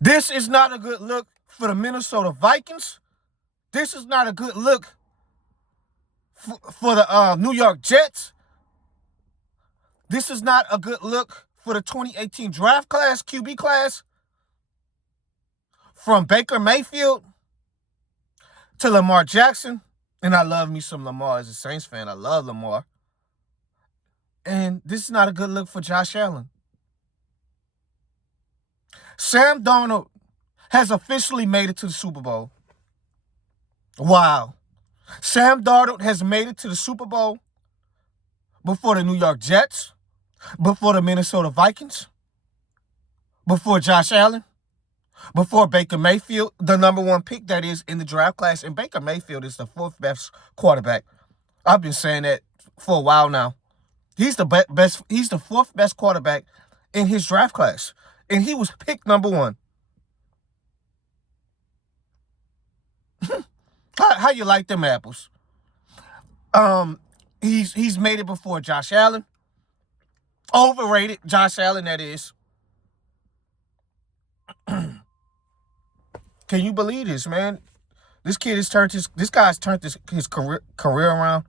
This is not a good look for the Minnesota Vikings. This is not a good look for the New York Jets. This is not a good look for the 2018 draft class, QB class. From Baker Mayfield to Lamar Jackson. And I love me some Lamar as a Saints fan. I love Lamar. And this is not a good look for Josh Allen. Sam Darnold has officially made it to the Super Bowl. Wow. Sam Darnold has made it to the Super Bowl before the New York Jets, before the Minnesota Vikings, before Josh Allen, before Baker Mayfield, the number one pick that is in the draft class. And Baker Mayfield is the fourth best quarterback. I've been saying that for a while now. He's the best. He's the fourth best quarterback in his draft class. And he was picked number one. How you like them apples? He's made it before Josh Allen. Overrated Josh Allen, that is. Can you believe this, man? This guy's turned his career around.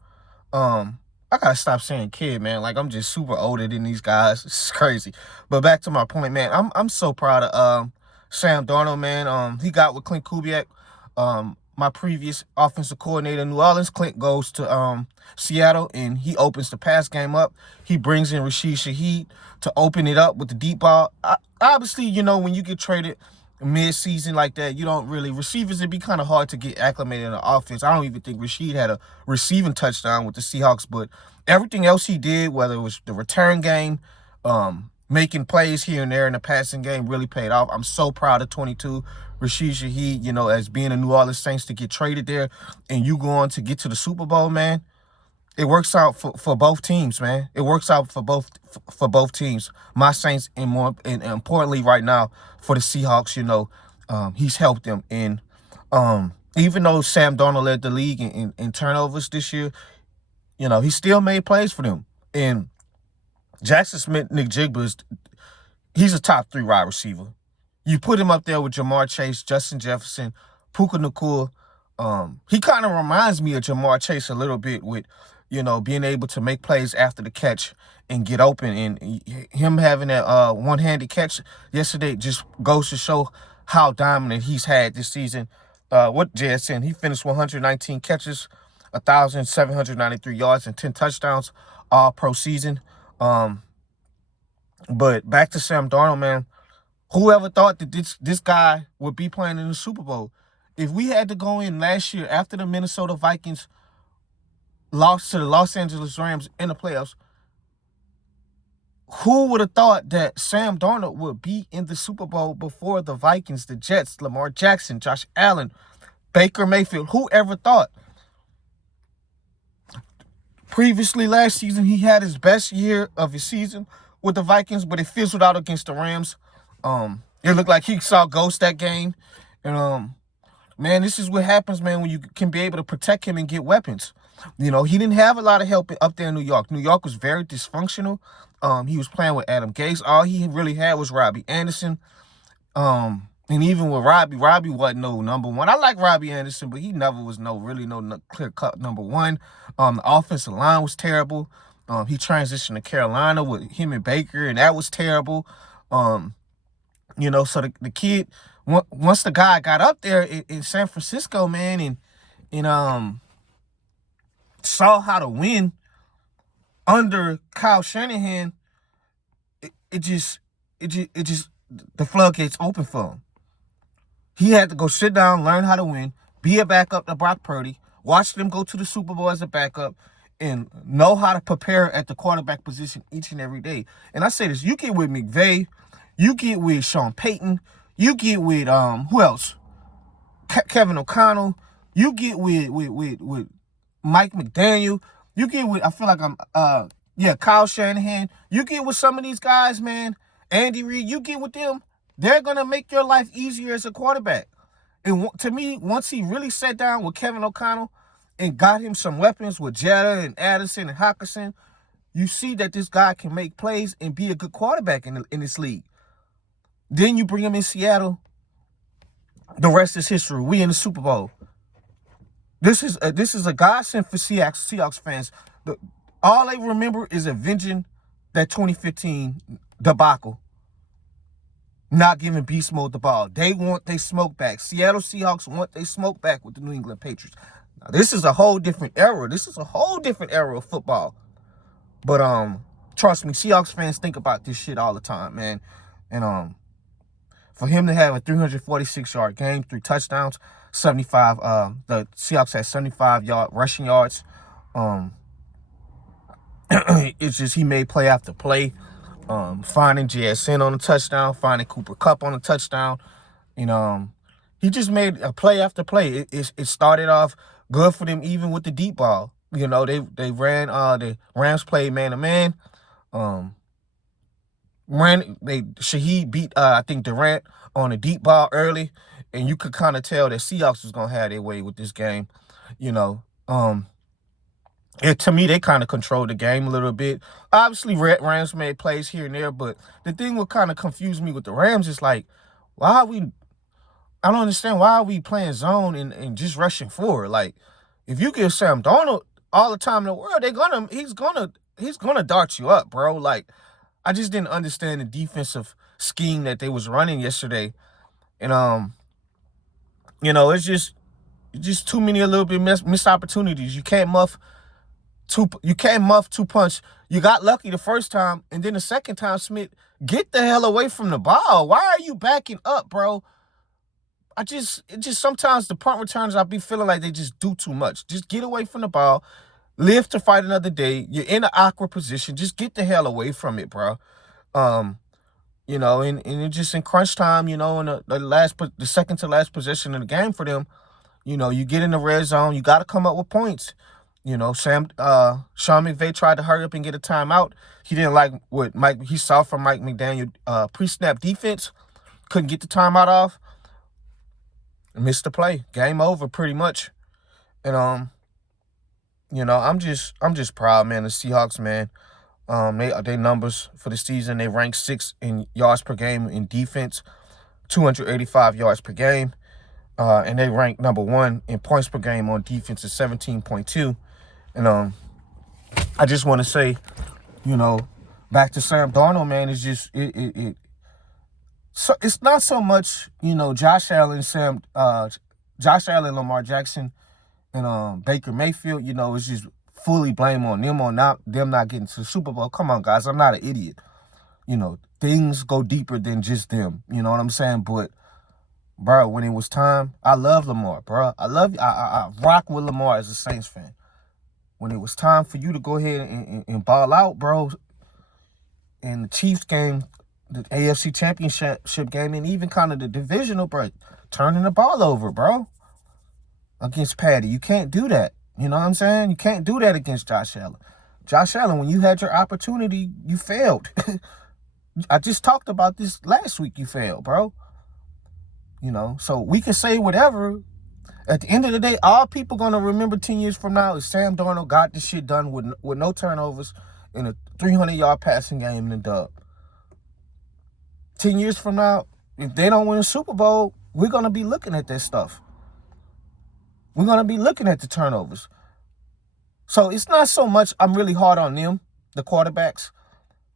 I gotta stop saying kid, man. Like, I'm just super older than these guys. It's crazy. But back to my point, man. I'm so proud of Sam Darnold, man. He got with Clint Kubiak, my previous offensive coordinator in New Orleans. Clint goes to Seattle, and he opens the pass game up. He brings in Rashid Shaheed to open it up with the deep ball. Obviously, when you get traded mid-season like that, you don't really, receivers, it'd be kind of hard to get acclimated in the offense. I don't even think Rashid had a receiving touchdown with the Seahawks, but everything else he did, whether it was the return game, making plays here and there in the passing game, really paid off. I'm so proud of 22 Rashid Shaheed, as being a New Orleans Saints, to get traded there and you go on to get to the Super Bowl, man. It works out for both teams, man. It works out for both teams. My Saints, and importantly right now for the Seahawks, he's helped them. And even though Sam Darnold led the league in turnovers this year, he still made plays for them. And Jackson Smith-Njigba, he's a top 3 wide receiver. You put him up there with Jamar Chase, Justin Jefferson, Puka Nacua. He kind of reminds me of Jamar Chase a little bit with, being able to make plays after the catch and get open. And him having that one-handed catch yesterday just goes to show how dominant he's had this season. With JSN, he finished 119 catches, 1,793 yards, and 10 touchdowns all pro season. But back to Sam Darnold, man. Whoever thought that this guy would be playing in the Super Bowl? If we had to go in last year after the Minnesota Vikings lost to the Los Angeles Rams in the playoffs, who would have thought that Sam Darnold would be in the Super Bowl before the Vikings, the Jets, Lamar Jackson, Josh Allen, Baker Mayfield? Who ever thought? Previously, last season, he had his best year of his season with the Vikings, but it fizzled out against the Rams. It looked like he saw ghosts that game. And, man, this is what happens, man, when you can be able to protect him and get weapons. He didn't have a lot of help up there in New York. New York was very dysfunctional. He was playing with Adam Gase. All he really had was Robbie Anderson. And even with Robbie wasn't no number one. I like Robbie Anderson, but he never was no clear-cut number one. The offensive line was terrible. He transitioned to Carolina with him and Baker, and that was terrible. So the kid, once the guy got up there in San Francisco, man, and saw how to win under Kyle Shanahan, it just the floodgates open for him. He had to go sit down, learn how to win, be a backup to Brock Purdy, watch them go to the Super Bowl as a backup, and know how to prepare at the quarterback position each and every day. And I say this, you get with McVay, you get with Sean Payton, you get with who else? Kevin O'Connell, you get with Mike McDaniel, you get with, I feel like Kyle Shanahan, you get with some of these guys, man, Andy Reid, you get with them, they're going to make your life easier as a quarterback. And to me, once he really sat down with Kevin O'Connell and got him some weapons with Jetta and Addison and Hockenson, you see that this guy can make plays and be a good quarterback in this league. Then you bring him in Seattle, The rest is history. We in the Super Bowl. This is a godsend for Seahawks fans. All they remember is avenging that 2015 debacle, not giving Beast Mode the ball. They want their smoke back. Seattle Seahawks want their smoke back with the New England Patriots. Now, this is a whole different era. This is a whole different era of football. But trust me, Seahawks fans think about this shit all the time, man. And for him to have a 346-yard game, 3 touchdowns, 75. The Seahawks had 75 rushing yards. It's just he made play after play. Finding JSN on a touchdown, finding Cooper Kupp on a touchdown. He just made a play after play. It started off good for them, even with the deep ball. They ran. The Rams played man to man. Shaheed beat I think Durant on a deep ball early, and you could kind of tell that Seahawks was gonna have their way with this game. To me, they kind of controlled the game a little bit. Obviously, Rams made plays here and there, but the thing what kind of confused me with the Rams is like, I don't understand why are we playing zone and just rushing forward. Like, if you give Sam Darnold all the time in the world, he's gonna dart you up, bro. Like, I just didn't understand the defensive scheme that they was running yesterday, and it's just too many a little bit missed opportunities. You can't muff two punch. You got lucky the first time, and then the second time, Smith, get the hell away from the ball. Why are you backing up, bro? It just sometimes the punt returns, I be feeling like they just do too much. Just get away from the ball. Live to fight another day. You're in an awkward position. Just get the hell away from it, bro. And it just in crunch time, in the second to last possession of the game for them, you get in the red zone, you got to come up with points. Sean McVay tried to hurry up and get a timeout. He didn't like what he saw from Mike McDaniel pre-snap defense. Couldn't get the timeout off. Missed the play. Game over pretty much. And I'm just proud, man. The Seahawks, man. They numbers for the season, they ranked 6th in yards per game in defense, 285 yards per game. And they ranked number 1 in points per game on defense at 17.2. And I just want to say, back to Sam Darnold, man, it's just so it's not so much, Josh Allen, Lamar Jackson, and Baker Mayfield, it's just fully blame on them them not getting to the Super Bowl. Come on, guys, I'm not an idiot. Things go deeper than just them. You know what I'm saying? But bro, when it was time, I love Lamar, bro. I rock with Lamar as a Saints fan. When it was time for you to go ahead and ball out, bro, in the Chiefs game, the AFC Championship game, and even kind of the divisional, bro, turning the ball over, bro, against Patty. You can't do that. You know what I'm saying? You can't do that against Josh Allen. Josh Allen, when you had your opportunity, you failed. I just talked about this last week. You failed, bro. So we can say whatever. At the end of the day, all people going to remember 10 years from now is Sam Darnold got this shit done with no turnovers in a 300-yard passing game in the dub. 10 years from now, if they don't win a Super Bowl, we're going to be looking at that stuff. We're going to be looking at the turnovers. So it's not so much I'm really hard on them, the quarterbacks,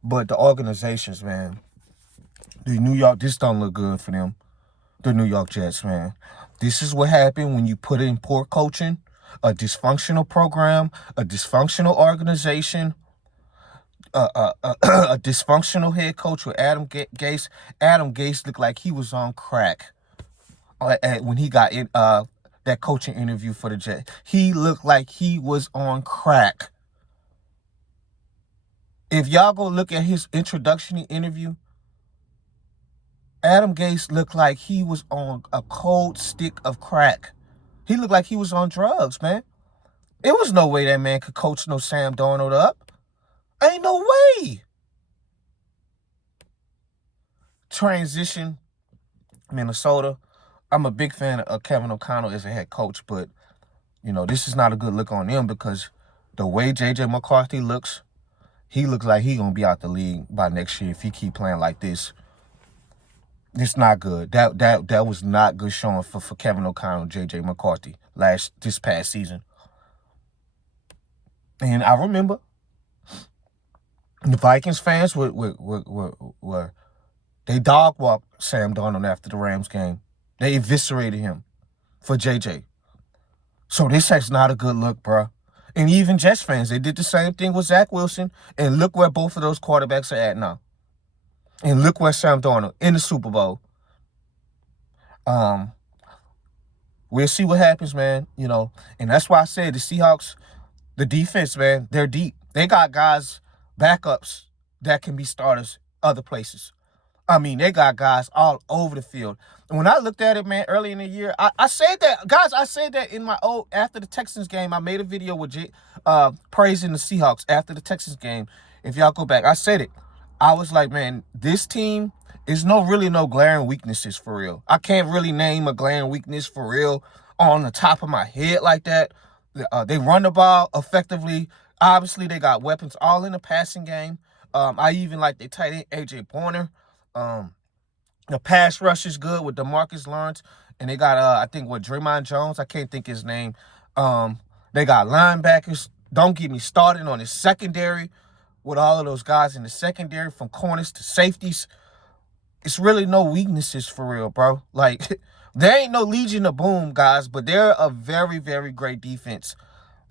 but the organizations, man. This don't look good for them. The New York Jets, man. This is what happened when you put in poor coaching, a dysfunctional program, a dysfunctional organization, a dysfunctional head coach with Adam Gase. Adam Gase looked like he was on crack when he got in that coaching interview for the Jets. He looked like he was on crack. If y'all go look at his introduction interview, Adam Gase looked like he was on a cold stick of crack. He looked like he was on drugs, man. There was no way that man could coach no Sam Darnold up. Ain't no way. Transition, Minnesota. I'm a big fan of Kevin O'Connell as a head coach, but, this is not a good look on them because the way J.J. McCarthy looks, he looks like he going to be out the league by next year if he keep playing like this. It's not good. That was not good showing for Kevin O'Connell, J.J. McCarthy this past season. And I remember the Vikings fans were they dog walked Sam Darnold after the Rams game. They eviscerated him for J.J. So this is not a good look, bro. And even Jets fans, they did the same thing with Zach Wilson. And look where both of those quarterbacks are at now. And look where Sam Darnold in the Super Bowl. We'll see what happens, man. And that's why I said the Seahawks, the defense, man, they're deep. They got guys, backups that can be starters other places. I mean, they got guys all over the field. And when I looked at it, man, early in the year, I said that, guys, I said that in after the Texans game, I made a video with praising the Seahawks after the Texans game. If y'all go back, I said it. I was like, man, this team is really no glaring weaknesses for real. I can't really name a glaring weakness for real on the top of my head like that. They run the ball effectively. Obviously, they got weapons all in the passing game. I even like their tight end, A.J. Bourne. The pass rush is good with DeMarcus Lawrence. And they got, I think, Draymond Jones. I can't think his name. They got linebackers. Don't get me started on his secondary with all of those guys in the secondary from corners to safeties. It's really no weaknesses for real, bro. Like, there ain't no Legion of Boom, guys, but they're a very, very great defense.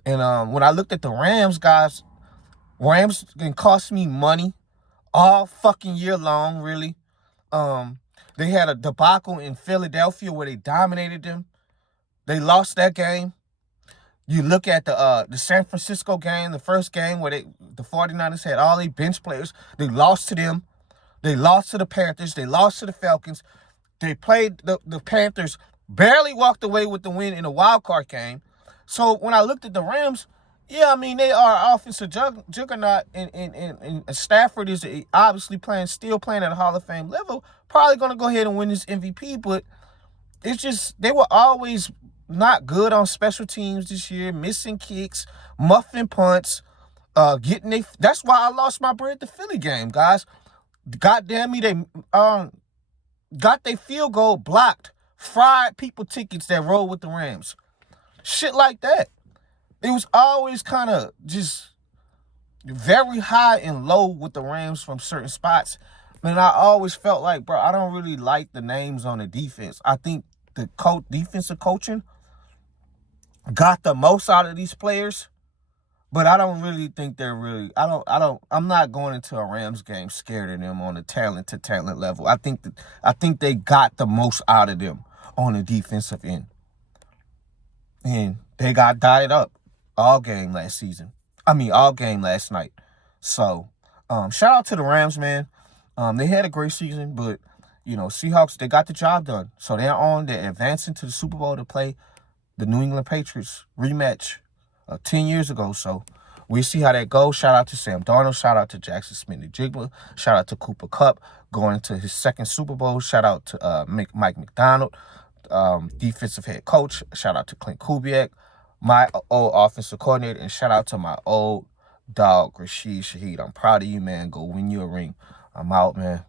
And when I looked at the Rams, guys, Rams can cost me money all fucking year long, really. They had a debacle in Philadelphia where they dominated them. They lost that game. You look at the San Francisco game, the first game where the 49ers had all their bench players. They lost to them. They lost to the Panthers. They lost to the Falcons. They played the Panthers, barely walked away with the win in a wild card game. So when I looked at the Rams, yeah, I mean, they are offensive juggernaut, and Stafford is obviously still playing at a Hall of Fame level. Probably going to go ahead and win this MVP, but it's just they were always not good on special teams this year, missing kicks, muffing punts, that's why I lost my bread the Philly game, guys. God damn me, they got their field goal blocked, fried people tickets that roll with the Rams. Shit like that. It was always kind of just very high and low with the Rams from certain spots. And I always felt like, bro, I don't really like the names on the defense. I think the defensive coaching got the most out of these players, but I don't really think they're really. I'm not going into a Rams game scared of them on a talent to talent level. I think they got the most out of them on the defensive end, and they got dotted up all game last night. So, shout out to the Rams, man. They had a great season, but Seahawks, they got the job done. So they're advancing to the Super Bowl to play the New England Patriots rematch 10 years ago. So we'll see how that goes. Shout out to Sam Darnold. Shout out to Jackson Smith-Njigba. Shout out to Cooper Kupp going into his second Super Bowl. Shout out to Mike McDonald, defensive head coach. Shout out to Clint Kubiak, my old offensive coordinator. And shout out to my old dog, Rashid Shaheed. I'm proud of you, man. Go win you a ring. I'm out, man.